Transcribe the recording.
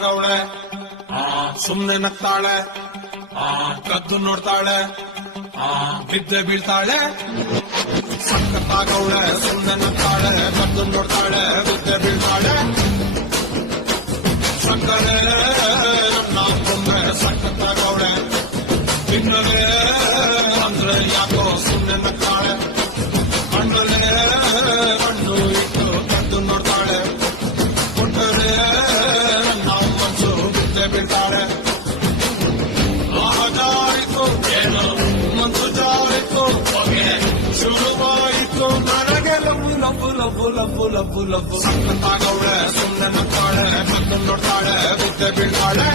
ಸಖತ್ತಾಗವಳೆ ಸುಮ್ನೆ ನಗ್ತಾಳೆ ಕದ್ದು ನೋಡ್ತಾಳೆ ಬಿದ್ದೆ ಬೀಳ್ತಾಳೆ ಸಖತ್ತಾಗವಳೆ ಸುಮ್ನೆ ನಗ್ತಾಳೆ ಕದ್ದು ನೋಡ್ತಾಳೆ ಬಿದ್ದೆ ಬೀಳ್ತಾಳೆ ಸಕ್ಕರೆ ನನ್ನ ಕೊಂಬೆ ಸಖತ್ತಾಗವಳೆ ತಿನ್ನಲೆ ಅಂದ್ರೆ ಯಾಕೋ ಸುಮ್ನೆ ನಗ್ತಾಳೆ ಕಣ್ಣಲೆ ಕಣ್ಣು ಇಟ್ಟು ಕದ್ದು ನೋಡ್ತಾಳೆ ಕೊಟ್ಟರೆ ನನ್ನ ಮನಸ್ಸು ಬಿದ್ದೆ ಬೀಳ್ತಾಳೆ ಜಾರಿತು ಏನು ಮನಸ್ಸು ಜಾರಿತು ಹೊಗೆ ಶುರುವಾಯಿತು ನನಗೆ ಲಬ್ಬು ಲಬ್ಬು ಲಬ್ಬು ಲಬ್ಬು ಲಬ್ಬು ಲಬ್ಬು ಸಖತ್ತಾಗವಳೆ ಸುಮ್ಮನೆ ನಗ್ತಾಳೆ ಕದ್ದು ನೋಡ್ತಾಳೆ ಬಿದ್ದೆ ಬೀಳ್ತಾಳೆ